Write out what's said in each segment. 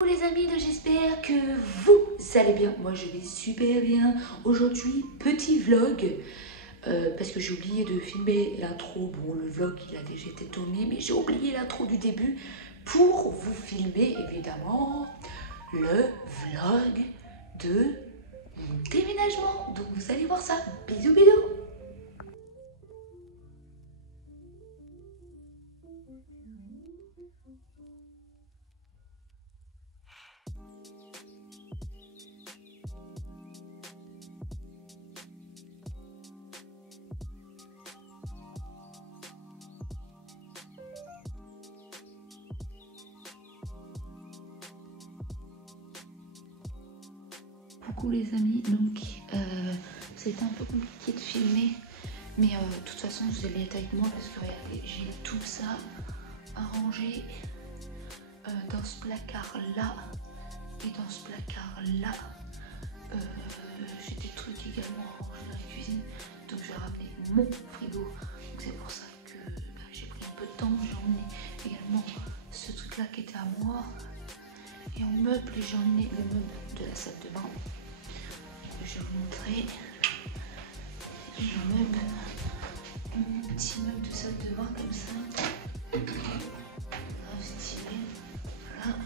Bonjour les amis, j'espère que vous allez bien. Moi je vais super bien. Aujourd'hui, petit vlog. Parce que j'ai oublié de filmer l'intro. Bon, le vlog il a déjà été tourné, mais j'ai oublié l'intro du début pour vous filmer évidemment le vlog de mon déménagement. Donc vous allez voir ça. Bisous bisous. Coucou les amis, donc c'était un peu compliqué de filmer, mais de toute façon vous allez être avec moi parce que regardez, j'ai tout ça arrangé dans ce placard là et dans ce placard là. J'ai des trucs également arrangés dans la cuisine, donc je vais ramener mon frigo, donc c'est pour ça que j'ai pris un peu de temps. J'ai emmené également ce truc là qui était à moi, et en meuble j'ai emmené le meuble de la salle de bain. Je vais vous montrer le meuble, un petit meuble de salle de bain comme ça, grave stylé. Voilà.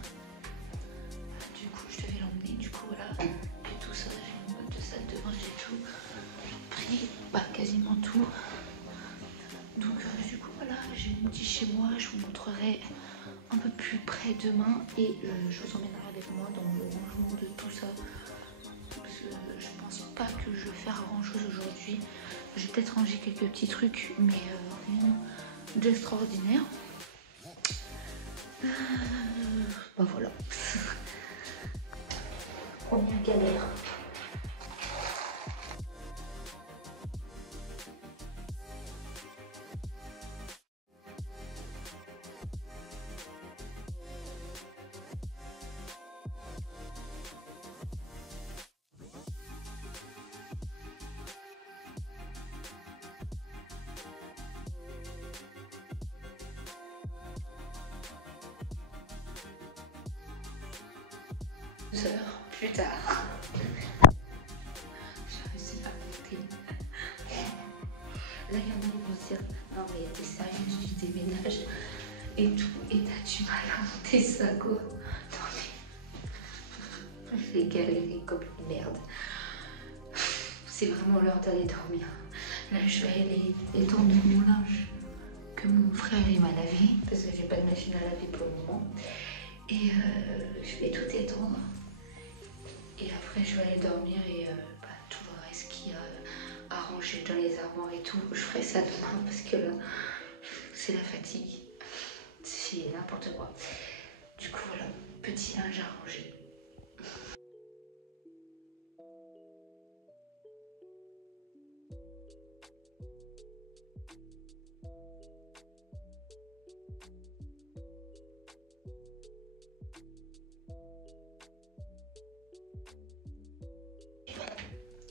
Du coup je devais l'emmener, du coup voilà, j'ai tout ça, j'ai le meuble de salle de bain, j'ai tout pris, quasiment tout. Donc du coup voilà, j'ai mon petit chez moi, je vous montrerai un peu plus près demain, et je vous emmènerai avec moi dans le rangement de tout ça. Je pense pas que je vais faire grand chose aujourd'hui. Je vais peut-être ranger quelques petits trucs, mais rien d'extraordinaire. Voilà. Première galère. Heures plus tard. Je réussi à monter. Là, il y en a qui vont se dire non, mais t'es sérieuse, tu déménages et tout, et t'as du mal à monter ça, quoi. Non, mais je vais galérer comme une merde. C'est vraiment l'heure d'aller dormir. Là, je vais aller étendre mon linge que mon frère il m'a lavé, parce que j'ai pas de machine à laver pour le moment. Et je vais tout étendre. Et après, je vais aller dormir, et tout le reste qu'il y a à ranger dans les armoires et tout, je ferai ça demain parce que là, c'est la fatigue. C'est n'importe quoi. Du coup, voilà, petit linge à ranger.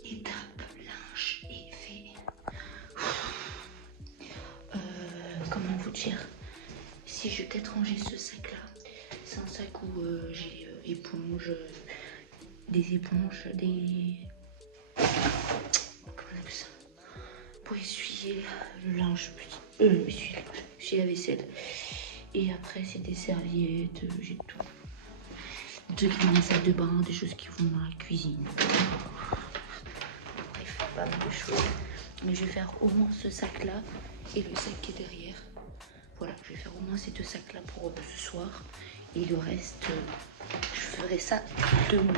Étape linge est fait. Comment vous dire, si je vais peut-être ranger ce sac là, c'est un sac où j'ai éponges, des éponges, des, comment on appelle ça, pour essuyer le linge, essuyer la vaisselle. Et après c'est des serviettes, j'ai tout, des trucs dans la salle de bain, des choses qui vont dans la cuisine. Bref, pas mal de choses. Mais je vais faire au moins ce sac là et le sac qui est derrière. Voilà, je vais faire au moins ces deux sacs là pour ce soir, et le reste, je ferai ça demain.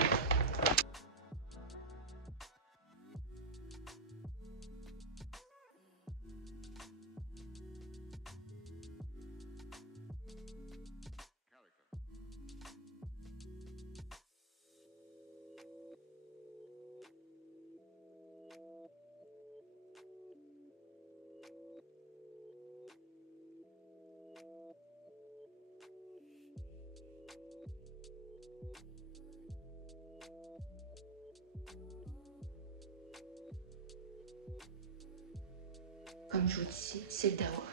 Comme je vous disais, c'est le dawa.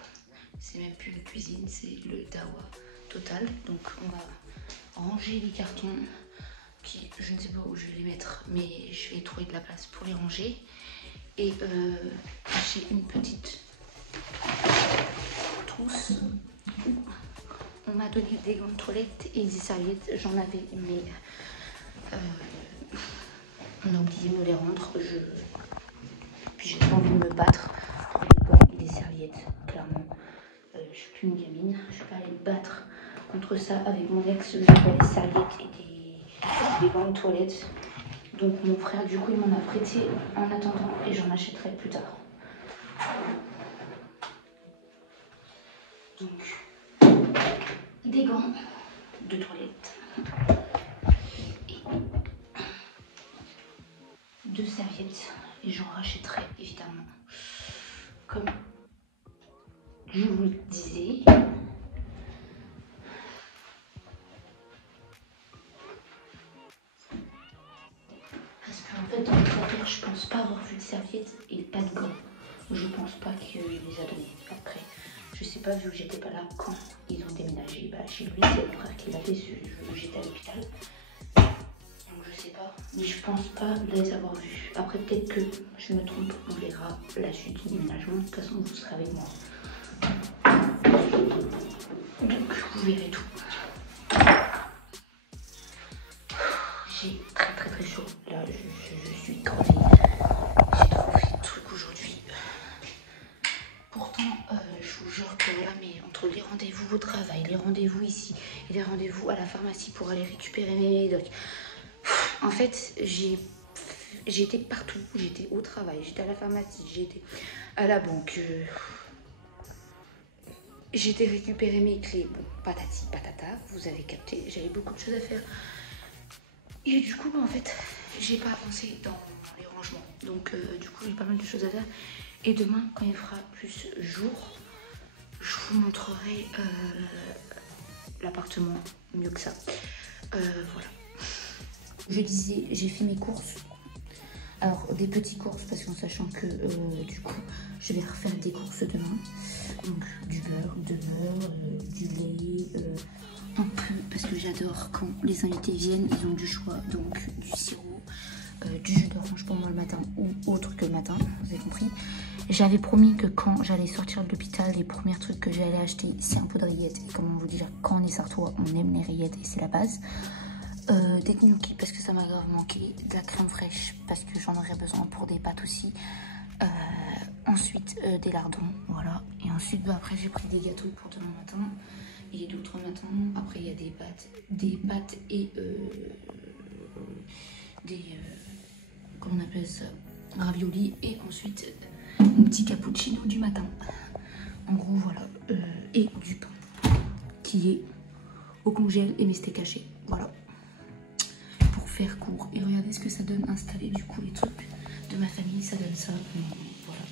C'est même plus une cuisine, c'est le dawa total. Donc on va ranger les cartons qui, je ne sais pas où je vais les mettre, mais je vais trouver de la place pour les ranger. Et j'ai une petite trousse où on m'a donné des gants de toilette et des serviettes. J'en avais, mais on a oublié de me les rendre. Puis j'ai pas envie de me battre pour des gants et des serviettes, clairement. Je suis plus une gamine, je vais pas aller me battre contre ça avec mon ex. J'ai des serviettes et des gants de toilette. Donc mon frère, du coup, il m'en a prêté en attendant et j'en achèterai plus tard. Donc, des gants de toilette et 2 serviettes. Et j'en rachèterai évidemment. Comme je vous le disais. Parce qu'en fait, dans le traiteur, je pense pas avoir vu de serviettes et pas de gants. Je pense pas qu'il les a donnés. Après, je sais pas, vu que j'étais pas là quand ils ont déménagé. Bah, chez lui, c'est mon frère qui l'a fait, j'étais à l'hôpital. Donc je sais pas, mais je pense pas les avoir vus. Après, peut-être que je me trompe, on verra la suite du déménagement. De toute façon, vous serez avec moi. Donc, vous verrez tout. J'ai très chaud. Là, je suis crevée. J'ai trop fait de trucs aujourd'hui. Pourtant, je vous jure que voilà, mais entre les rendez-vous au travail, les rendez-vous ici et les rendez-vous à la pharmacie pour aller récupérer mes médocs. En fait, j'étais partout. J'étais au travail, j'étais à la pharmacie, j'étais à la banque. J'étais récupérer mes clés. Bon, patati patata, vous avez capté. J'avais beaucoup de choses à faire. Et du coup, en fait, j'ai pas avancé dans les rangements. Donc, du coup, j'ai pas mal de choses à faire. Et demain, quand il fera plus jour, je vous montrerai l'appartement mieux que ça. Voilà. Je disais, j'ai fait mes courses. Alors, des petites courses, parce qu'en sachant que, du coup, je vais refaire des courses demain. Donc, du beurre, du lait, un peu, parce que j'adore quand les invités viennent, ils ont du choix. Donc, du sirop, du jus d'orange pour moi le matin ou autre que le matin, vous avez compris. J'avais promis que quand j'allais sortir de l'hôpital, les premiers trucs que j'allais acheter, c'est un peu de rillettes. Et comme on vous dit, quand on est sartois, on aime les rillettes et c'est la base. Des gnocchis parce que ça m'a grave manqué, de la crème fraîche parce que j'en aurais besoin pour des pâtes aussi, ensuite des lardons, voilà, et ensuite bah, après j'ai pris des gâteaux pour demain matin et d'autres matins. Après il y a des pâtes et des comment on appelle ça, raviolis, et ensuite un petit cappuccino du matin, en gros voilà, et du pain qui est au congèle et mes steaks hachés, voilà. Faire court, et regardez ce que ça donne installer du coup les trucs de ma famille, ça donne ça. Voilà,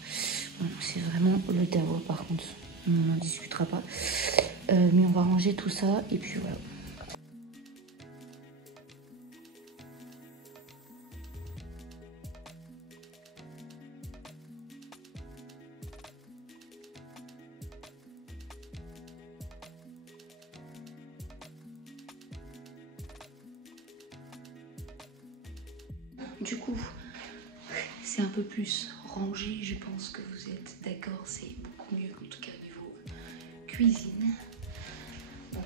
bon, c'est vraiment le DAO par contre, on n'en discutera pas, mais on va ranger tout ça et puis voilà. Du coup, c'est un peu plus rangé, je pense que vous êtes d'accord, c'est beaucoup mieux, en tout cas au niveau cuisine. Bon,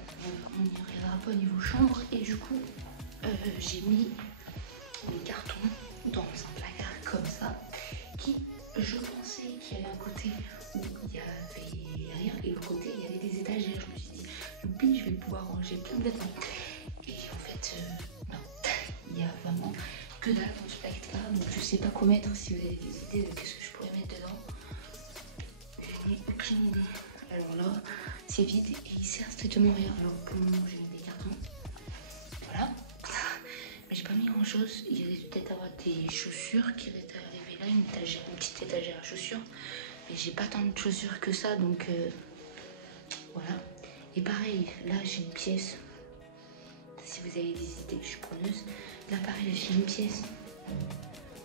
on n'y reviendra pas au niveau chambre, et du coup, j'ai mis mes cartons dans un placard comme ça, qui, je pensais qu'il y avait un côté où il y avait rien, et l'autre côté, il y avait des étagères. Je me suis dit, youpi, je vais pouvoir ranger plein de vêtements. Et en fait, non, il y a vraiment que dalle dans ce paquet là, donc je sais pas quoi mettre. Si vous avez des idées de qu'est-ce que je pourrais mettre dedans, je n'ai aucune idée. Alors là, c'est vide et il sert strictement rien. Alors pour le moment, j'ai mis des cartons, voilà, mais j'ai pas mis grand chose. Il y avait peut-être avoir des chaussures qui restaient arrivées là, une petite étagère à chaussures, mais j'ai pas tant de chaussures que ça, donc voilà. Et pareil, là j'ai une pièce. Si vous avez des idées, je suis preneuse. Là, pareil, j'ai une pièce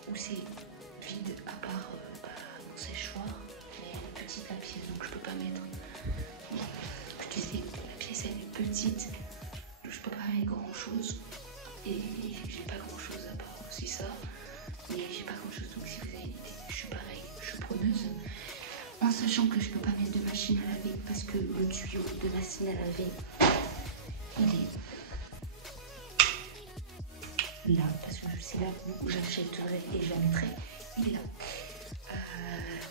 où c'est vide à part mon séchoir. Mais elle est petite la pièce, donc je peux pas mettre. Je disais, la pièce elle est petite, donc je peux pas mettre grand Et j'ai pas grand chose à part aussi ça. Mais j'ai pas grand chose, donc si vous avez une idée, je suis pareil, je suis preneuse. En sachant que je peux pas mettre de machine à laver parce que le tuyau de machine à laver, il est là, parce que c'est là où j'achèterai et je la mettrai, il est là.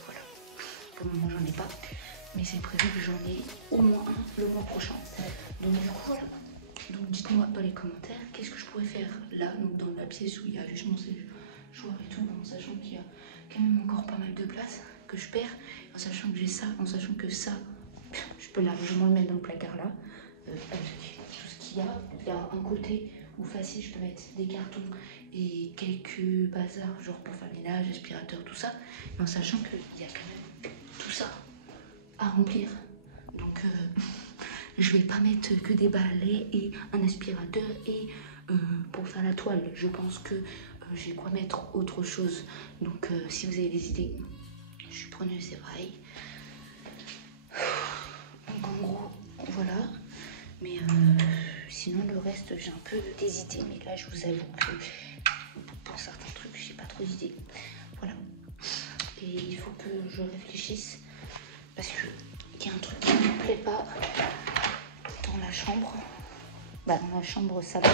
Voilà, pour le moment j'en ai pas, mais c'est prévu que j'en ai au moins un le mois prochain. Donc du coup voilà, donc dites-moi dans les commentaires qu'est-ce que je pourrais faire là, donc dans la pièce où il y a juste mon séchoir et tout, en sachant qu'il y a quand même encore pas mal de place que je perds, en sachant que j'ai ça, en sachant que ça, je peux largement le mettre dans le placard là, avec tout ce qu'il y a un côté où facile je peux mettre des cartons et quelques bazars, genre pour faire le ménage, aspirateur, tout ça, mais en sachant qu'il y a quand même tout ça à remplir. Donc je vais pas mettre que des balais et un aspirateur et pour faire la toile, je pense que j'ai quoi mettre autre chose. Donc si vous avez des idées, je suis preneuse, c'est pareil. Donc en gros, voilà. Mais sinon le reste, j'ai un peu des idées, mais là je vous avoue que pour certains trucs, j'ai pas trop d'idées. Voilà. Et il faut que je réfléchisse parce que il y a un truc qui ne me plaît pas dans la chambre, dans la chambre salon.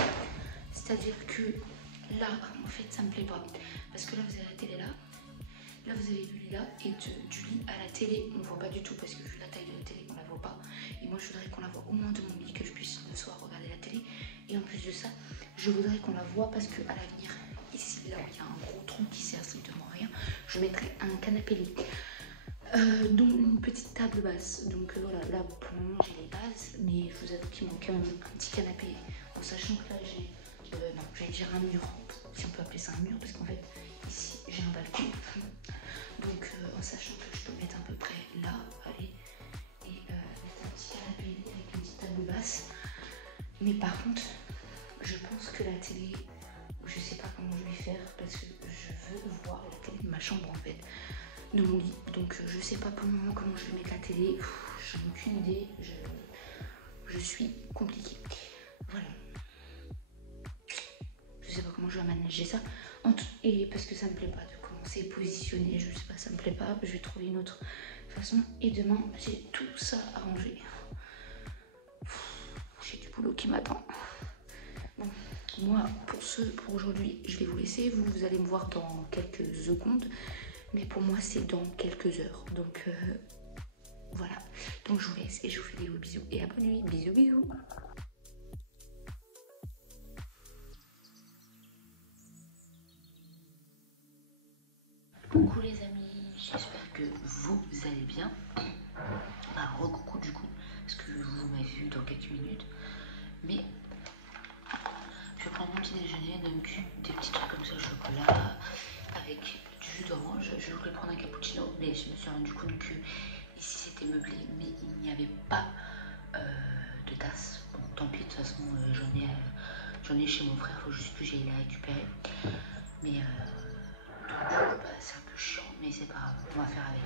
C'est-à-dire que là, en fait, ça me plaît pas. Parce que là, vous avez la télé là. Là, vous avez du lit là. Et du lit à la télé, on ne voit pas du tout. Parce que vu la taille de la télé, on la voit pas. Et moi, je voudrais qu'on la voit au moins de mon lit, que je puisse le soir regarder la télé. Et en plus de ça, je voudrais qu'on la voit parce qu'à l'avenir, ici, là où il y a un gros trou qui sert strictement à rien, je mettrai un canapé lit. Dont une petite table basse. Donc voilà, là pour le moment j'ai les bases, mais je vous avoue qu'il manque un petit canapé. En sachant que là j'ai, non, j'allais dire un mur, si on peut appeler ça un mur, parce qu'en fait ici j'ai un balcon. Donc en sachant que je peux mettre à peu près là, allez, et mettre un petit canapé avec une petite table basse. Mais par contre, je pense que la télé, je sais pas comment je vais faire parce que je veux voir la télé de ma chambre en fait, de mon lit. Donc je sais pas pour le moment comment je vais mettre la télé. J'ai aucune idée. Je suis compliquée. Voilà. Je sais pas comment je vais manager ça. Et parce que ça me plaît pas de comment c'est positionné. Je sais pas, ça me plaît pas. Je vais trouver une autre façon. Et demain, j'ai tout ça à ranger. J'ai du boulot qui m'attend. Bon, moi, pour aujourd'hui, je vais vous laisser. Vous allez me voir dans quelques secondes. Mais pour moi, c'est dans quelques heures. Donc, voilà. Donc, je vous laisse et je vous fais des gros bisous. Et à bonne nuit. Bisous, bisous. Coucou les amis. J'espère que vous allez bien. Recoucou du coup. Parce que vous m'avez vu dans quelques minutes. Mais je vais prendre mon petit déjeuner. Donc, des petits trucs comme ça au chocolat. Avec du jus d'orange. Je voulais prendre un cappuccino. Mais je me suis rendu compte que ici c'était meublé, mais il n'y avait pas de tasse. Bon, tant pis, de toute façon, j'en ai chez mon frère, il faut juste que j'aille la récupérer. Mais donc, c'est un peu chiant, mais c'est pas grave, on va faire avec.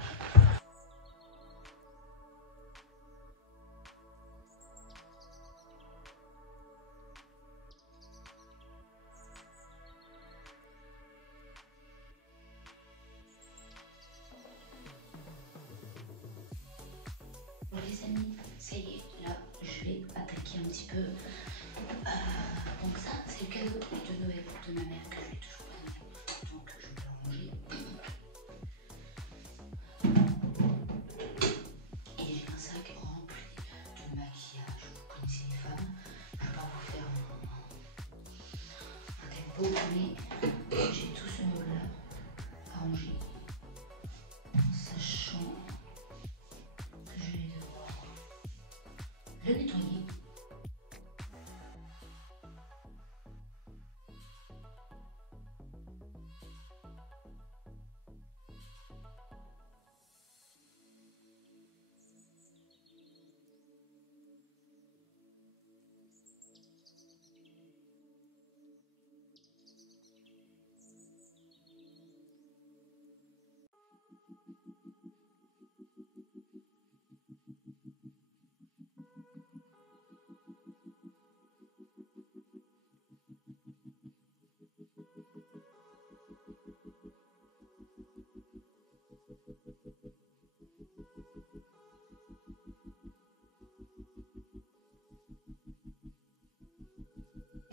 Bon les amis, ça y est, là je vais attaquer un petit peu. Donc ça c'est le cadeau de Noël de ma mère que je n'ai toujours pas donné. Donc je vais le ranger. Et j'ai un sac rempli de maquillage. Vous connaissez les femmes. Je ne vais pas vous faire un tempo, mais j'ai tout ce meuble là à ranger. En sachant que je vais devoir le nettoyer.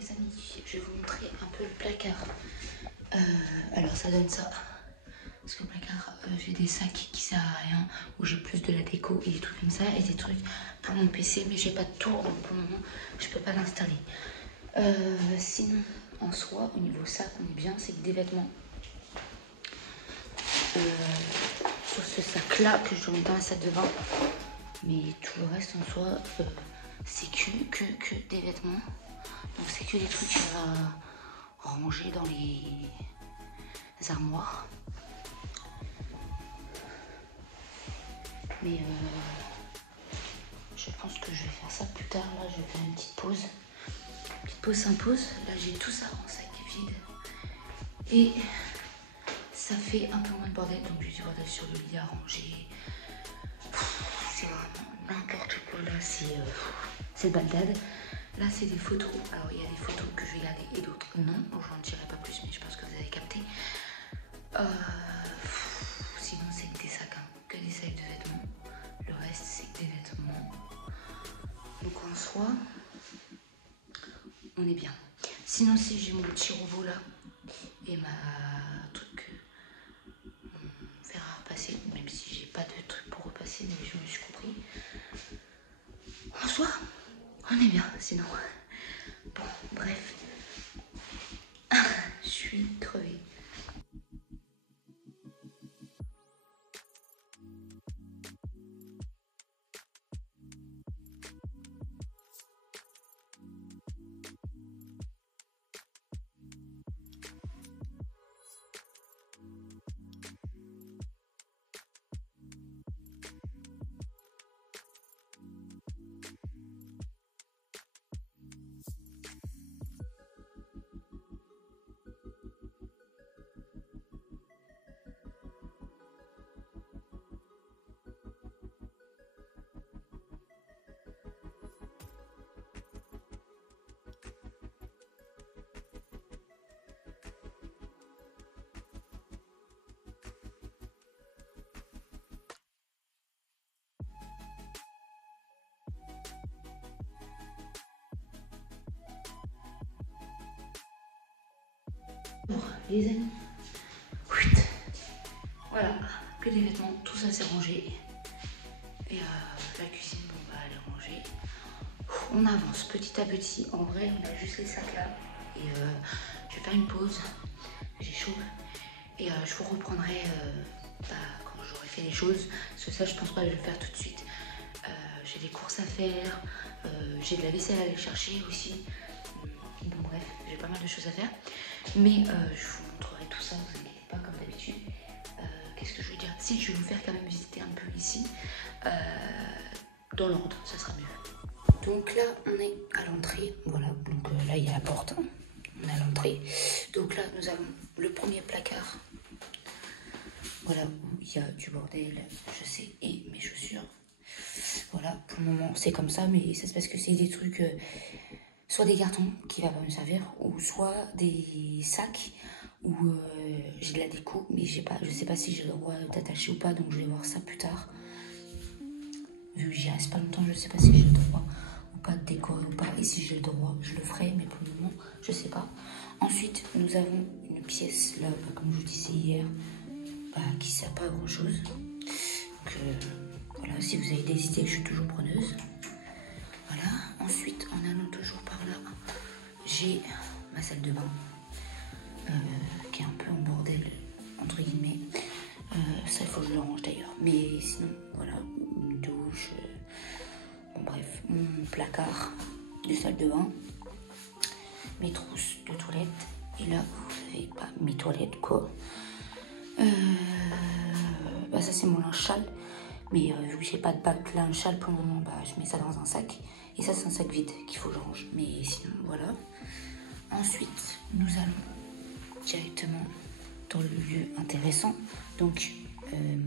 Les amis, je vais vous montrer un peu le placard. Alors ça donne ça. Parce que le placard, j'ai des sacs qui servent à rien, où j'ai plus de la déco et des trucs comme ça, et des trucs pour mon PC, mais j'ai pas de tour, donc pour le moment, je peux pas l'installer. Sinon, en soi, au niveau sac, on est bien, c'est que des vêtements. Sur ce sac-là, que je dois mettre dans la salle de bain, mais tout le reste en soi, c'est que des vêtements. Donc c'est que des trucs à ranger dans les armoires. Mais je pense que je vais faire ça plus tard. Là, je vais faire une petite pause. Une petite pause s'impose. Là, j'ai tout ça en sac vide. Et ça fait un peu moins de bordel. Donc, j'ai du bordel sur le lit à ranger. C'est vraiment n'importe quoi. Là, c'est baldade. Là, c'est des photos. Alors, il y a des photos que je vais garder et d'autres non. J'en dirai pas plus, mais je pense que vous avez capté. Sinon, c'est que des sacs, hein. Que des sacs de vêtements. Le reste, c'est des vêtements. Donc, en soi, on est bien. Sinon, si j'ai mon petit robot là et ma truc faire à repasser, même si j'ai pas de truc pour repasser, mais je me suis compris. En soi, on est bien. Sinon, bon, bref, je suis crevée. Bon, les amis, voilà, que des vêtements, tout ça c'est rangé. Et la cuisine, bon bah elle est rangée. On avance petit à petit. En vrai, on a juste les sacs là. Et je vais faire une pause. J'ai chaud. Et je vous reprendrai quand j'aurai fait les choses. Parce que ça, je pense pas que je vais le faire tout de suite. J'ai des courses à faire. J'ai de la vaisselle à aller chercher aussi. Bon bref, j'ai pas mal de choses à faire. Mais je vous montrerai tout ça, vous inquiétez pas, comme d'habitude. Qu'est-ce que je veux dire? Si, je vais vous faire quand même visiter un peu ici. Dans l'ordre, ça sera mieux. Donc là, on est à l'entrée. Voilà, donc là, il y a la porte. On est à l'entrée. Donc là, nous avons le premier placard. Voilà, où il y a du bordel, je sais, et mes chaussures. Voilà, pour le moment, c'est comme ça, mais ça c'est parce que c'est des trucs... soit des cartons qui ne vont pas me servir, ou soit des sacs où j'ai de la déco, mais je sais pas si j'ai le droit d'attacher ou pas, donc je vais voir ça plus tard. Vu que j'y reste pas longtemps, je sais pas si j'ai le droit ou pas de décorer ou pas, et si j'ai le droit, je le ferai, mais pour le moment, je sais pas. Ensuite, nous avons une pièce là, comme je vous disais hier, qui sert pas à grand chose. Donc voilà, si vous avez des idées, je suis toujours preneuse. Voilà, ensuite en allant toujours par là, j'ai ma salle de bain qui est un peu en bordel, entre guillemets. Ça, il faut que je le range d'ailleurs. Mais sinon, voilà, une douche, bon bref, mon placard de salle de bain, mes trousses de toilette. Et là, vous avez pas mes toilettes quoi. Ça c'est mon linge sale. Mais vu que j'ai pas de bac linge sale pour le moment, je mets ça dans un sac. Et ça, c'est un sac vide qu'il faut que je range. Mais sinon, voilà. Ensuite, nous allons directement dans le lieu intéressant. Donc,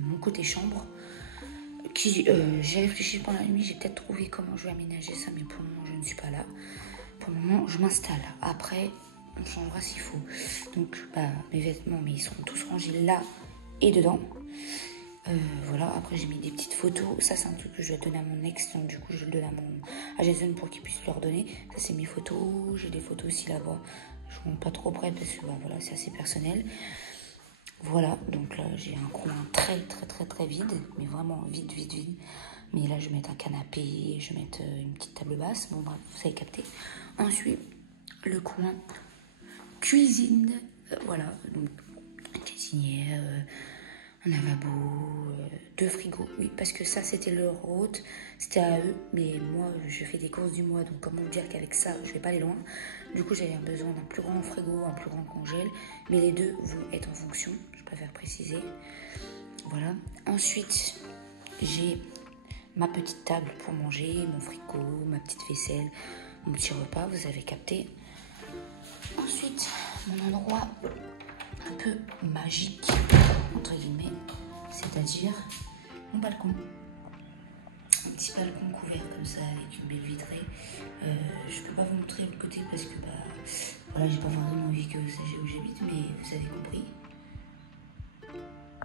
mon côté chambre. J'ai réfléchi pendant la nuit. J'ai peut-être trouvé comment je vais aménager ça. Mais pour le moment, je ne suis pas là. Pour le moment, je m'installe. Après, on changera s'il faut. Donc, mes vêtements, mais ils seront tous rangés là et dedans. Voilà, après j'ai mis des petites photos. Ça, c'est un truc que je dois donner à mon ex, donc du coup, je le donne à Jason pour qu'il puisse leur donner. Ça, c'est mes photos. J'ai des photos aussi là-bas. Je ne montre pas trop près parce que voilà, c'est assez personnel. Voilà, donc là, j'ai un coin très, très, très, très vide, mais vraiment vide, vide, vide. Mais là, je vais mettre un canapé, je vais mettre une petite table basse. Bon, bref, vous avez capté. Ensuite, le coin cuisine. Voilà, donc cuisinière, un lavabo, 2 frigos. Oui, parce que ça, c'était leur hôte, c'était à eux. Mais moi, je fais des courses du mois, donc comment vous dire qu'avec ça, je vais pas aller loin. Du coup, j'avais besoin d'un plus grand frigo, un plus grand congèle. Mais les deux vont être en fonction, je préfère préciser. Voilà. Ensuite, j'ai ma petite table pour manger, mon frigo, ma petite vaisselle, mon petit repas, vous avez capté. Ensuite, mon endroit un peu magique, entre guillemets, c'est-à-dire mon balcon. Un petit balcon couvert comme ça, avec une belle vitrée. Je peux pas vous montrer le côté parce que voilà, j'ai pas vraiment envie que vous sachiez où j'habite, mais vous avez compris.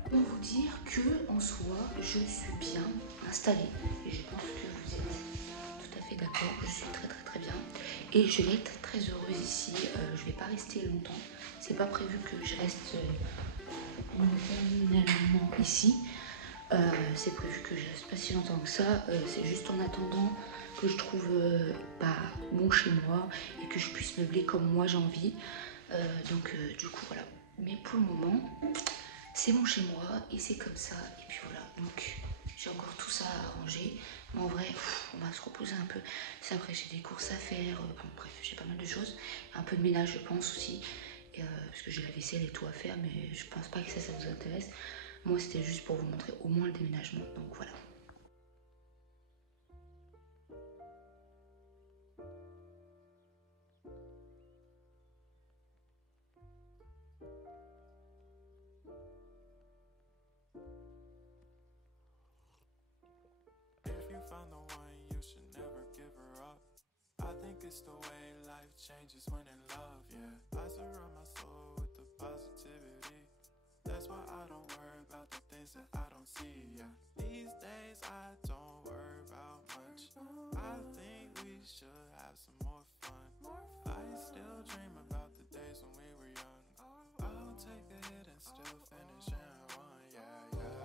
Comment vous dire que en soi, je suis bien installée. Et je pense que vous êtes tout à fait d'accord. Je suis très très très bien. Et je vais être très heureuse ici. Je vais pas rester longtemps. C'est pas prévu que je reste éternellement ici. C'est prévu que je reste pas si longtemps que ça. C'est juste en attendant que je trouve mon chez moi et que je puisse meubler comme moi j'ai envie. Donc du coup voilà. Mais pour le moment, c'est mon chez moi et c'est comme ça. Et puis voilà. Donc j'ai encore tout ça à arranger. Mais en vrai, on va se reposer un peu. C'est après j'ai des courses à faire. Bon, bref, j'ai pas mal de choses. Un peu de ménage, je pense aussi. Parce que j'ai la vaisselle et tout à faire, mais je pense pas que ça vous intéresse. Moi, c'était juste pour vous montrer au moins le déménagement. Donc voilà. It's the way life changes when in love, yeah. I surround my soul with the positivity. That's why I don't worry about the things that I don't see, yeah. These days I don't worry about much. I think we should have some more fun. I still dream about the days when we were young. I'll take a hit and still finish in one, yeah, yeah.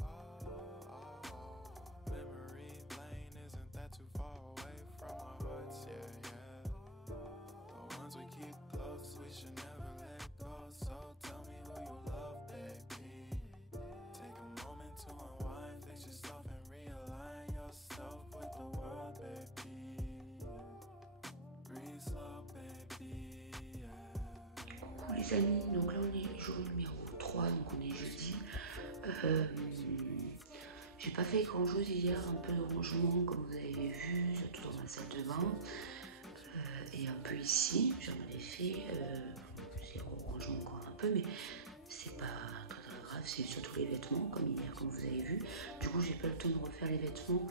Oh, oh, oh, oh. Memory lane, isn't that too far away from our hearts, yeah, yeah. The ones we keep close, we should never let go. So tell me who you love, baby. Take a moment to unwind, fix yourself and realign yourself with the world, baby. Breathe slow, baby, yeah. Coucou les amis, donc là on est jour numéro 3, donc on est jeudi. J'ai pas fait grand chose hier, un peu de rangement comme vous avez vu, surtout dans ma salle de bain. Et un peu ici, j'en avais fait, zéro rangement encore un peu, mais c'est pas très, très grave, c'est surtout les vêtements, comme hier, comme vous avez vu. Du coup, j'ai pas le temps de refaire les vêtements,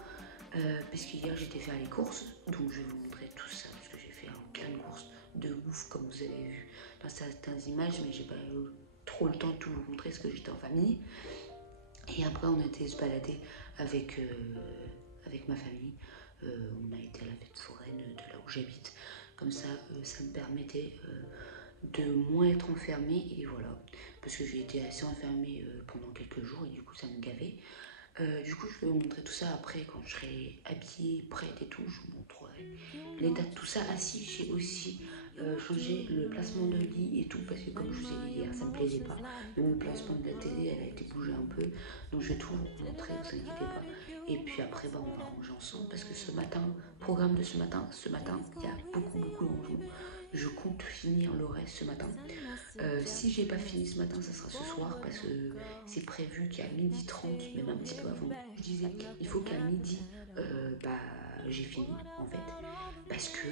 parce qu'hier j'étais faire les courses, donc je vais vous montrer tout ça, parce que j'ai fait un plein de courses de ouf, comme vous avez vu dans certaines images, mais j'ai pas eu trop le temps de tout vous montrer, parce que j'étais en famille. Et après, on a été se balader avec ma famille. On a été à la fête foraine de là où j'habite. Comme ça, ça me permettait de moins être enfermée. Et voilà, parce que j'ai été assez enfermée pendant quelques jours et du coup, ça me gavait. Du coup, je vais vous montrer tout ça après quand je serai habillée, prête et tout. Je vous montrerai l'état de tout ça. Ah si, j'ai aussi changé le placement de lit et tout parce que comme je vous ai dit hier, ça me plaisait pas. Même le placement de la télé, elle a été bougée un peu. Donc je vais tout vous montrer, vous inquiétez pas. Et puis après, on va ranger ensemble parce que ce matin, programme de ce matin, il y a beaucoup de rangements. Je compte finir le reste ce matin. Si j'ai pas fini ce matin, ça sera ce soir parce que c'est prévu qu'à 12h30, même un petit peu avant. Je disais, il faut qu'à midi, j'ai fini en fait, parce que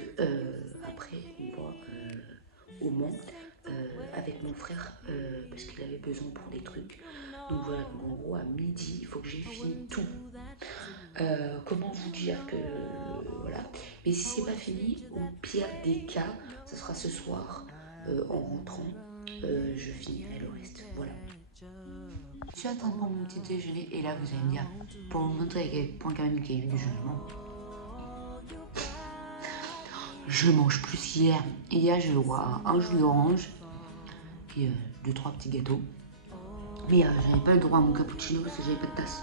après on va au Mans avec mon frère parce qu'il avait besoin pour des trucs. Donc voilà, donc en gros à midi, il faut que j'ai fini tout. Comment vous dire que voilà. Mais si c'est pas fini, au pire des cas, ça sera ce soir en rentrant. Je finirai le reste. Voilà. Je suis en train de prendre mon petit déjeuner et là vous allez me dire, pour vous montrer à quel point quand même qu'il y a eu du changement. Je mange plus qu'hier. Hier j'ai le droit à un jus d'orange et 2-3 petits gâteaux. Mais j'avais pas le droit à mon cappuccino parce que j'avais pas de tasse.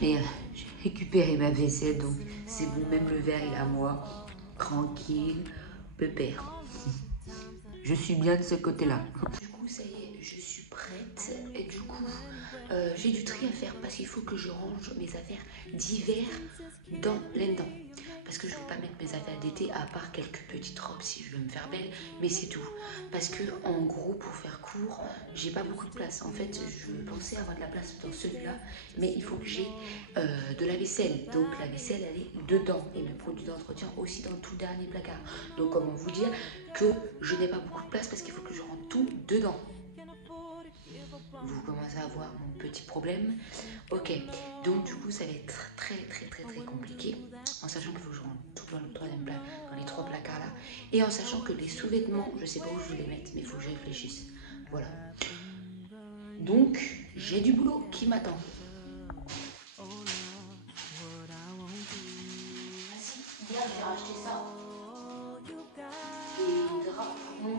Mais j'ai récupéré ma vaisselle donc c'est bon, même le verre il est à moi. Tranquille, pépère. Je suis bien de ce côté-là. Du coup, ça y est, je suis prête. Et du coup, j'ai du tri à faire parce qu'il faut que je range mes affaires d'hiver dans là-dedans. Parce que je ne vais pas mettre mes affaires d'été à part quelques petites robes si je veux me faire belle. Mais c'est tout. Parce que en gros, pour faire court, j'ai pas beaucoup de place. En fait, je pensais avoir de la place dans celui-là. Mais il faut que j'ai de la vaisselle. Donc la vaisselle, elle est dedans. Et mes produits d'entretien aussi dans tout le dernier placard. Donc comment vous dire que je n'ai pas beaucoup de place parce qu'il faut que je rentre tout dedans. Vous commencez à voir mon petit problème. Ok, donc du coup ça va être très compliqué. En sachant qu'il faut que je rentre tout dans le troisième plat, dans les 3 placards là. Et en sachant que les sous-vêtements, je sais pas où je vais les mettre, mais il faut que je réfléchisse. Voilà. Donc j'ai du boulot qui m'attend. Hier j'ai racheté ça. Des draps pour mon...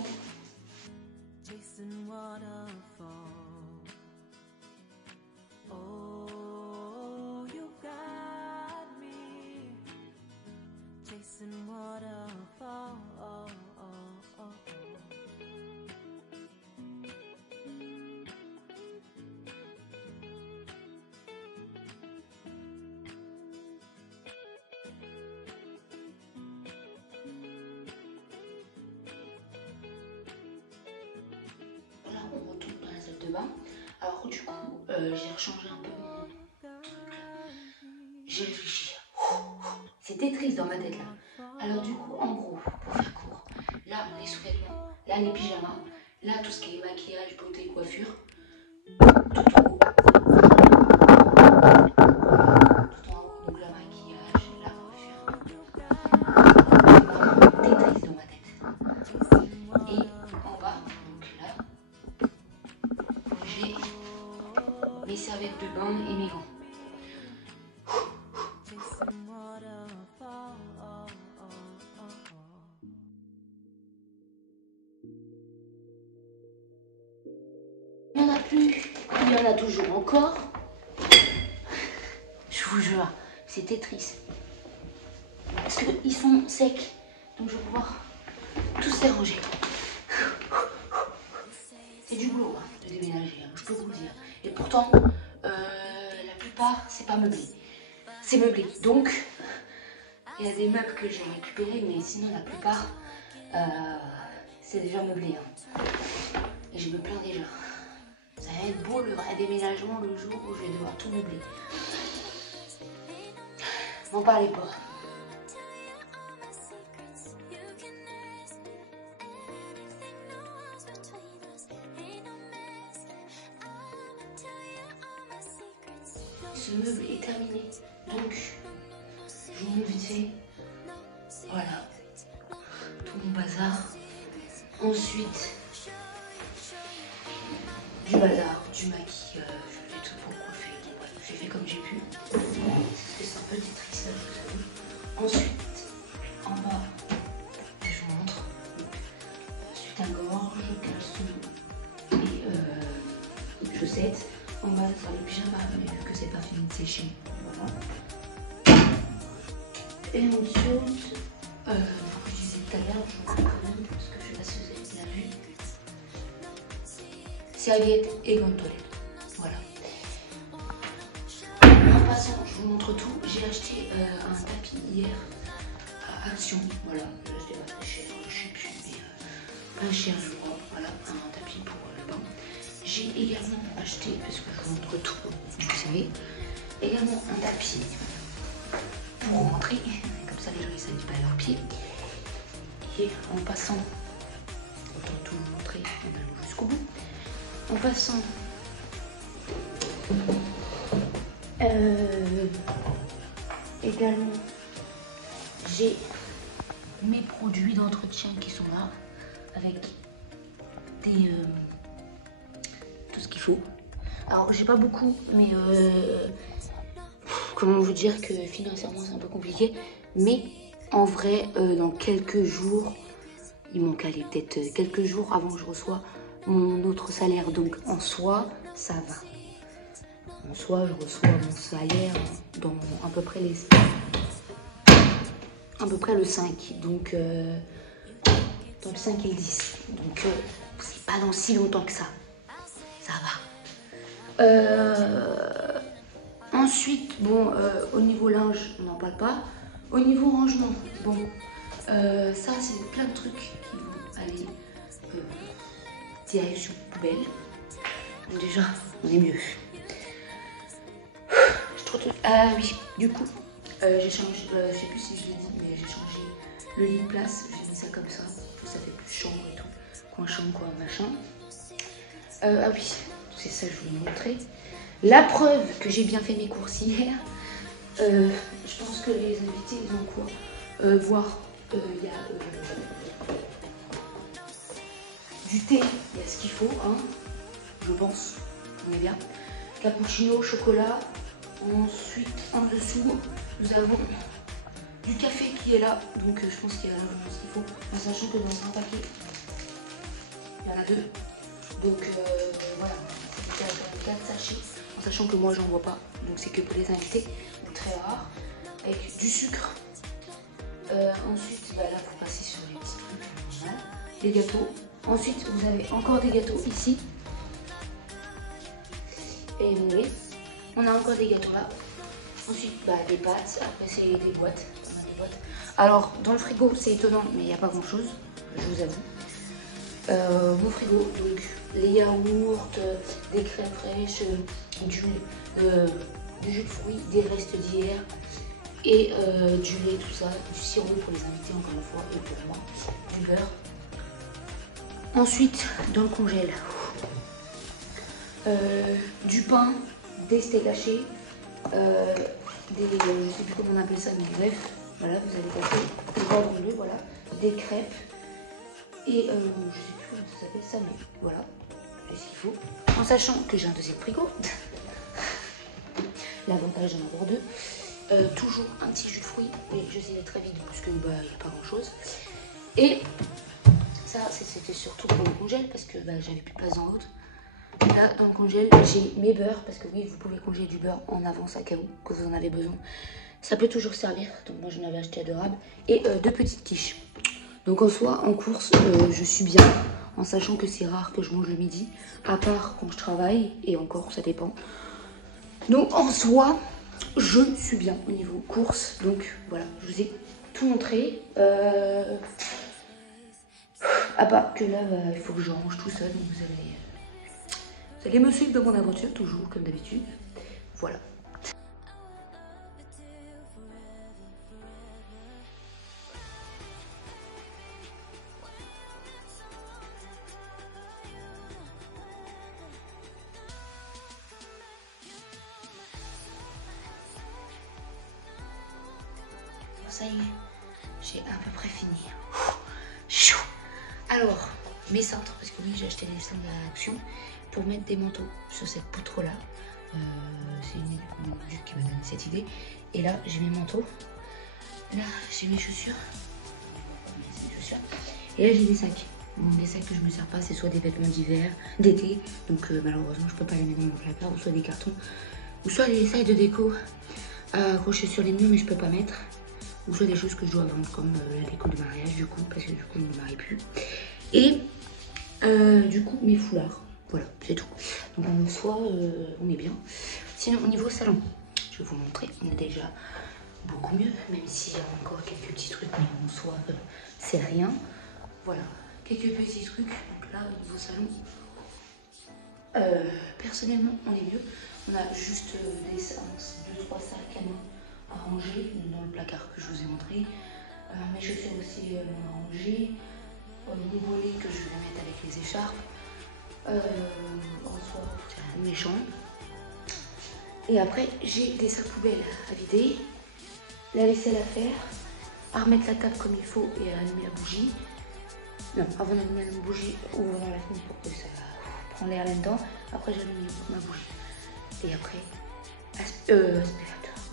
Là on retourne dans la salle de bain. Alors du coup j'ai rechangé un peu mon... J'ai réfléchi. C'était triste dans ma tête là. Alors du coup, en gros, pour faire court, là les sous-vêtements, là les pyjamas, là tout ce qui est maquillage, beauté, coiffure, tout en haut. Tout en haut, donc le maquillage, la coiffure. C'était triste dans ma tête. Et en bas, donc là, j'ai mes serviettes de bain et mes gants. Il n'y en a plus, il y en a toujours encore. Je vous jure, c'était triste. Parce qu'ils sont secs, donc je vais pouvoir tous les ranger. C'est du boulot hein, de déménager, hein, je peux vous le dire. Et pourtant, la plupart, c'est pas meublé. C'est meublé, donc il y a des meubles que j'ai récupérés, mais sinon la plupart, c'est déjà meublé. Hein. Et je me plains déjà. Ça va être beau le vrai déménagement le jour où je vais devoir tout meubler. M'en parlez pas. Ce meuble est terminé, donc je vous montre vite fait. Voilà, tout mon bazar. Ensuite, du bazar, du maquillage, du tout pour coiffer. Bref, j'ai fait comme j'ai pu. C'est un peu triste, je vous avoue. Ensuite, en bas, je vous montre. Soutien-gorge, caleçon et chaussettes. En bas, ça sera les pyjamas, mais vu que c'est pas fini de sécher. Voilà. Et ensuite, je disais tout à l'heure, je vous montre quand même, parce que je sais pas si vous avez bien vu. Serviette et gants de toilette. Voilà. En passant, je vous montre tout. J'ai acheté un tapis hier à Action. Voilà, j'ai acheté pas très cher, je sais plus, mais pas cher je crois. Voilà, un tapis pour le bain. J'ai également acheté, parce que je vous montre tout, vous savez, également un tapis pour rentrer. Comme ça les gens ils s'habillent pas à leurs pieds. Et en passant, autant tout vous montrer en allant jusqu'au bout. En passant, également, j'ai mes produits d'entretien qui sont là, avec des tout ce qu'il faut. Alors j'ai pas beaucoup, mais comment vous dire que financièrement c'est un peu compliqué. Mais en vrai, dans quelques jours, il manque aller peut-être quelques jours avant que je reçois mon autre salaire. Donc en soi, ça va. En soi, je reçois mon salaire dans à peu près le 5. Donc dans le 5 et le 10. Donc c'est pas dans si longtemps que ça. Ça va. Ensuite, bon, au niveau linge, on n'en parle pas. Au niveau rangement, bon, ça c'est plein de trucs qui vont aller direction poubelle. Donc déjà, on est mieux. Ah oui, du coup, j'ai changé, je sais plus si je l'ai dit, mais j'ai changé le lit de place. J'ai mis ça comme ça fait plus chambre et tout. Coin chambre, coin machin. Ah oui, c'est ça que je voulais montrer. La preuve que j'ai bien fait mes courses hier, je pense que les invités ils ont quoi voir, il y a du thé, il y a ce qu'il faut, hein, je pense, on est bien. Cappuccino au chocolat. Ensuite, en dessous, nous avons du café qui est là, donc je pense qu'il y a ce qu'il faut, en sachant que dans un paquet, il y en a 2. Donc voilà, c'est 4 sachets, en sachant que moi j'en vois pas, donc c'est que pour les invités, donc très rare, avec du sucre. Ensuite, bah là, faut passer sur les petits trucs, voilà, les gâteaux. Ensuite, vous avez encore des gâteaux ici. Et vous voyez, on a encore des gâteaux là. Ensuite, bah, des pâtes. Après, c'est des boîtes. On a des boîtes. Alors, dans le frigo, c'est étonnant, mais il n'y a pas grand chose, je vous avoue. Mon frigo, donc les yaourts, des crèmes fraîches, du jus de fruits, des restes d'hier et du lait, tout ça, du sirop pour les invités encore une fois et pour moi, du beurre. Ensuite, dans le congèle, du pain, des steaks hachés, je sais plus comment on appelle ça, mais bref, voilà, vous allez passer des cordons bleus, voilà, des crêpes et je sais plus comment ça s'appelle ça, mais voilà, c'est ce qu'il faut. En sachant que j'ai un deuxième frigo, l'avantage d'en avoir 2, toujours un petit jus de fruits, mais je sais très vite parce que bah, il n'y a pas grand chose. Et ça, c'était surtout pour le congèle parce que bah, j'avais plus de place en haute. Là, dans le congèle, j'ai mes beurres parce que oui, vous pouvez congeler du beurre en avance à cas où que vous en avez besoin. Ça peut toujours servir. Donc moi, j'en avais acheté à 2 rables et 2 petites quiches. Donc en soi, en course, je suis bien, en sachant que c'est rare que je mange le midi, à part quand je travaille et encore, ça dépend. Donc en soi, je suis bien au niveau course. Donc voilà, je vous ai tout montré. À part que là, bah, il faut que je range tout ça, donc vous allez me suivre dans mon aventure, toujours, comme d'habitude. Voilà. Ça y est, j'ai à peu près fini. Alors, mes cintres, parce que oui, j'ai acheté des cintres à Action pour mettre des manteaux sur cette poutre là. C'est une éduque qui m'a donné cette idée. Et là, j'ai mes manteaux. Là, j'ai mes chaussures. Et là, j'ai des sacs. Bon, les sacs que je me sers pas, c'est soit des vêtements d'hiver, d'été. Donc malheureusement, je peux pas les mettre dans mon placard, ou soit des cartons, ou soit des sacs de déco accrochés sur les murs, mais je peux pas mettre. Ou soit des choses que je dois vendre comme la déco de mariage du coup, parce que du coup je ne me marie plus. Et du coup mes foulards, voilà, c'est tout. Donc en soi, on est bien. Sinon au niveau salon, je vais vous montrer, on est déjà beaucoup mieux, même s'il y a encore quelques petits trucs, mais en soi c'est rien. Voilà, quelques petits trucs. Donc là au niveau salon, personnellement on est mieux. On a juste des 2-3 sacs à main à ranger dans le placard que je vous ai montré. Mes chaussures aussi rangées. Mon bonnet que je vais mettre avec les écharpes. En soi, mes jambes. Et après, j'ai des sacs poubelles à vider, la vaisselle à faire, à remettre la table comme il faut et à allumer la bougie. Non, avant d'allumer la bougie, ouvrir la fenêtre pour que ça prenne l'air là-dedans. Après, j'allume ma bougie. et après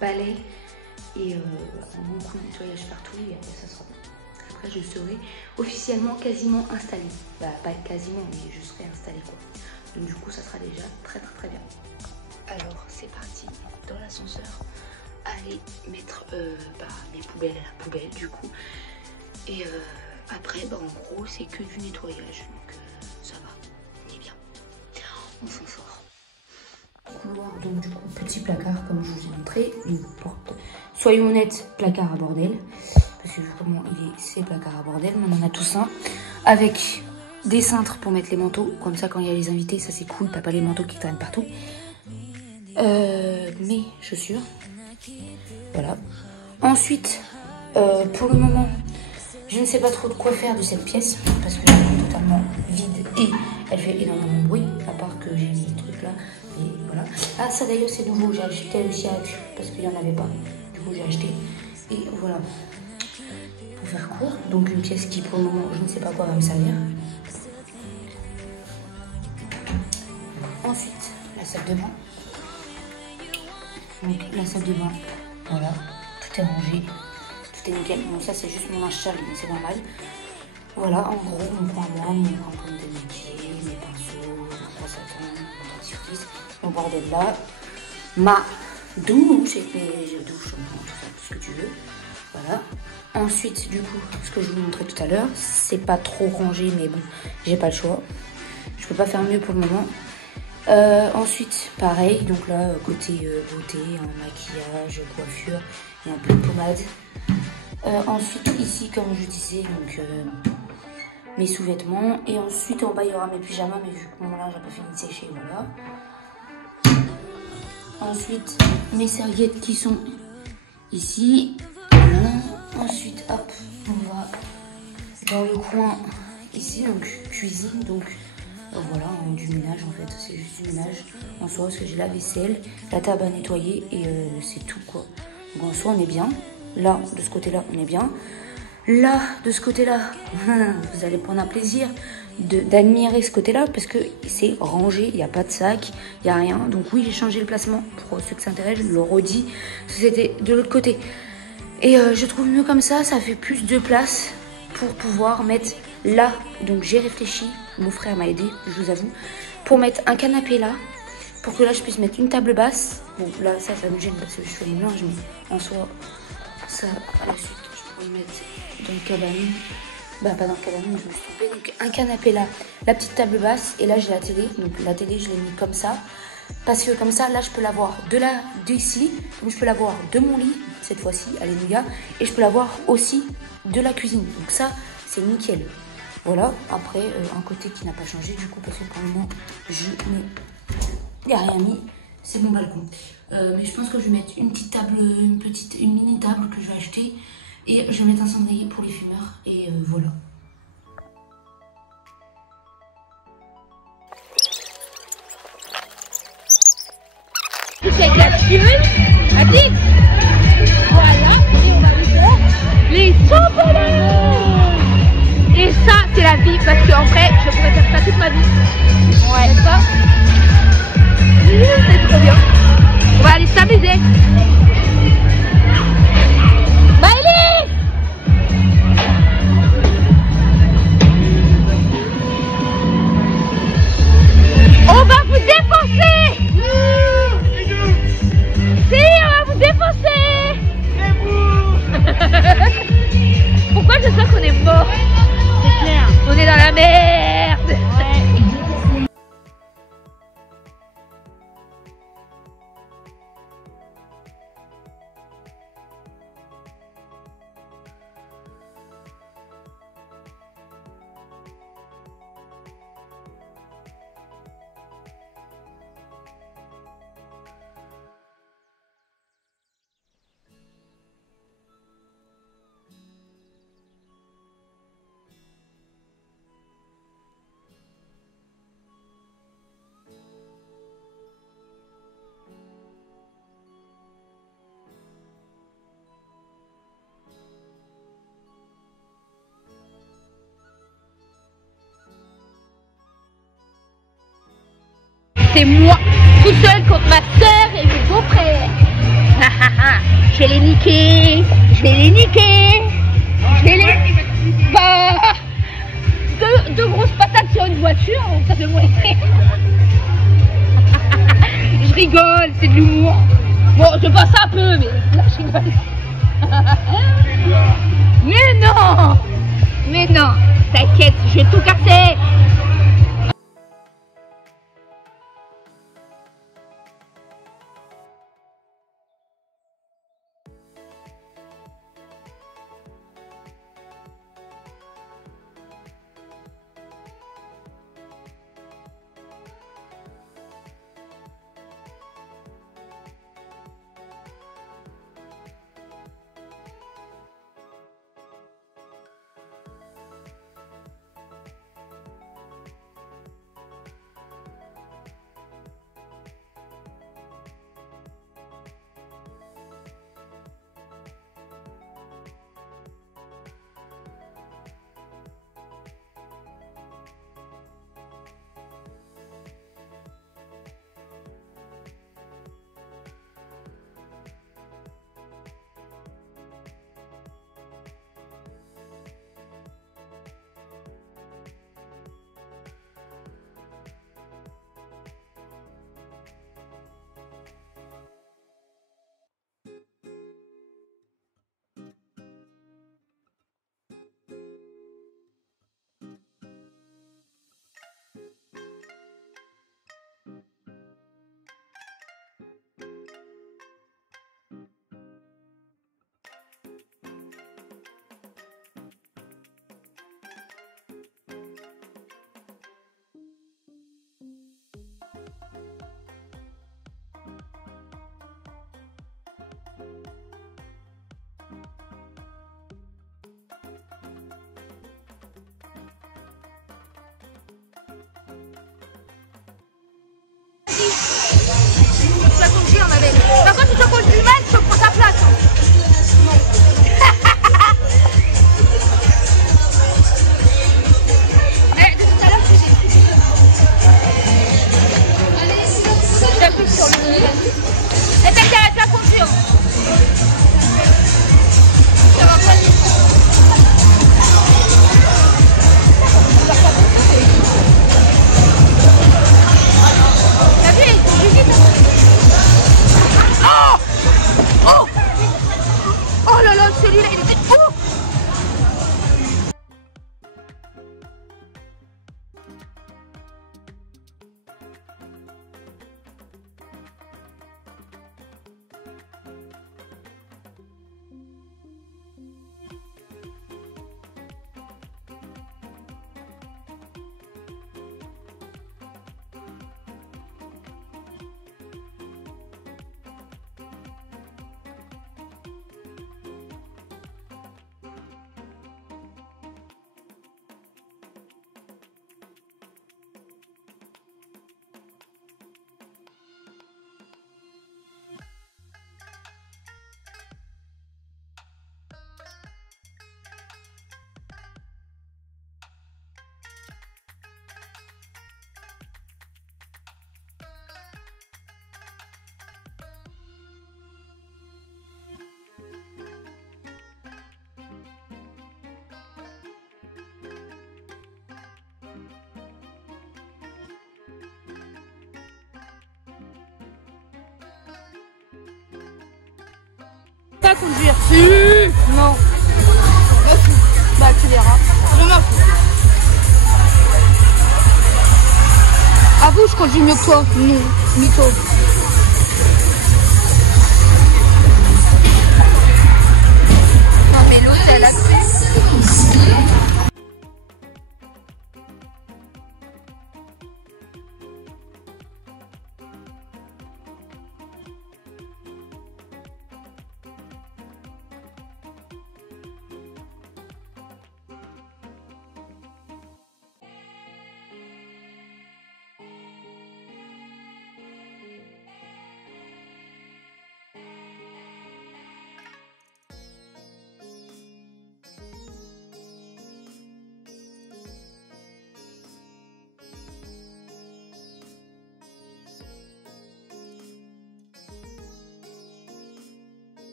balai et un bon coup de nettoyage partout et après ça sera bon. Après je serai officiellement quasiment installée. Bah pas quasiment mais je serai installée quoi. Donc du coup ça sera déjà très bien. Alors c'est parti dans l'ascenseur. Aller mettre les poubelles à la poubelle du coup. Et après en gros c'est que du nettoyage. Donc ça va, on est bien. On s'en sort. Couloir, donc du coup petit placard comme je vous ai montré, une porte. Soyons honnêtes, placard à bordel. Parce que justement c'est placard à bordel, mais on en a tous un. Avec des cintres pour mettre les manteaux. Comme ça quand il y a les invités, ça c'est cool, t'as pas les manteaux qui traînent partout. Mes chaussures. Voilà. Ensuite, pour le moment, je ne sais pas trop de quoi faire de cette pièce. Parce que elle est totalement vide et elle fait énormément de bruit. À part que j'ai mis des trucs là. Et voilà. Ah ça d'ailleurs c'est nouveau, j'ai acheté aussi à parce qu'il n'y en avait pas. Du coup j'ai acheté. Et voilà. Pour faire court. Donc une pièce qui pour le moment je ne sais pas quoi va me servir. Ensuite la salle de bain. Donc la salle de bain, voilà, tout est rangé, tout est nickel. Bon ça c'est juste mon linge sale mais c'est normal. Voilà en gros mon coin à moi, mon coin pour me démaquiller, mes pinceaux, mon brosse à dents, mon dentifrice, mon bordel là, ma douche avec mes jeux de douche, tout ça, tout ce que tu veux. Voilà. Ensuite du coup, ce que je vous montrais tout à l'heure, c'est pas trop rangé mais bon, j'ai pas le choix. Je peux pas faire mieux pour le moment. Ensuite, pareil, donc là, côté beauté, maquillage, coiffure et un peu de pommade. Ensuite, ici, comme je disais, donc mes sous-vêtements. Et ensuite, en bas, il y aura mes pyjamas, mais vu que mon linge n'a pas fini de sécher, voilà. Ensuite, mes serviettes qui sont ici. Voilà. Ensuite, hop, on va dans le coin ici, donc cuisine, donc... Voilà, du ménage en fait, c'est juste du ménage en soi parce que j'ai la vaisselle, la table à nettoyer et c'est tout quoi. Donc en soi on est bien, là de ce côté là on est bien, là de ce côté là vous allez prendre un plaisir d'admirer ce côté là parce que c'est rangé, il n'y a pas de sac, il n'y a rien. Donc oui j'ai changé le placement pour ceux qui s'intéressent, je le redis, c'était de l'autre côté. Et je trouve mieux comme ça fait plus de place pour pouvoir mettre là, donc j'ai réfléchi, mon frère m'a aidé, je vous avoue, pour mettre un canapé là, pour que là je puisse mettre une table basse. Bon là ça me gêne parce que je fais mon linge, mais en soi, ça à la suite je pourrais le mettre dans le cabanon. Bah pas dans le cabanon, je me suis trompée. Donc un canapé là, la petite table basse, et là j'ai la télé, donc la télé je l'ai mis comme ça. Parce que comme ça, là je peux la voir d'ici, donc je peux la voir de mon lit, cette fois-ci, alléluia, et je peux la voir aussi de la cuisine. Donc ça, c'est nickel. Voilà, après, un côté qui n'a pas changé, du coup, parce que pour le moment, je n'ai rien mis, c'est mon balcon. Mais je pense que je vais mettre une petite table, une mini table que je vais acheter, et je vais mettre un cendrier pour les fumeurs, et voilà. Avec la fieuse, vas-y. Voilà, et on va aller faire les trampolines. Et ça, c'est la vie, parce qu'en vrai, je pourrais faire ça toute ma vie. Ouais. N'est-ce pas? C'est trop bien. On va aller s'amuser. Maëlys! On va vous défoncer! Si, on va vous défoncer! Pourquoi je sens qu'on est mort? C'est clair. On est dans la merde. Ouais. C'est moi. tout seul contre ma soeur et mon beau-frère. Je vais les niquer. Je vais les niquer. Je vais les... Bah... Deux grosses patates sur une voiture, ça fait moins rire. Je rigole, c'est de l'humour. Bon, je passe un peu, mais là, je rigole. Mais non! Mais non! T'inquiète, je vais tout casser! Tu vas conduire, ma belle. Par contre, si tu conduis du mal, je prends ta place. Mais depuis tout à l'heure, je t'appuie sur le... Et t'arrêtes la conduire. Ça va pas. T'as vu, il conduit vite. Oh! Oh! Oh là là, celui-là, il était... Oh! Pas conduire. Si. Non. Bah tu verras. Je m'en fous. Avoue, je conduis mieux que toi. Non, mytho. Non mais l'autre elle a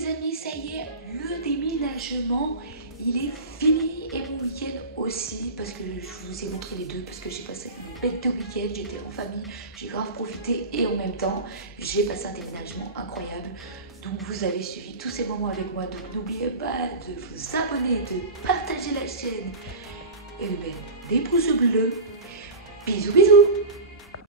les amis, ça y est, le déménagement, il est fini et mon week-end aussi parce que je vous ai montré les deux parce que j'ai passé un bête de week-end, j'étais en famille, j'ai grave profité et en même temps, j'ai passé un déménagement incroyable. Donc vous avez suivi tous ces moments avec moi, donc n'oubliez pas de vous abonner, de partager la chaîne et de mettre des pouces bleus. Bisous bisous.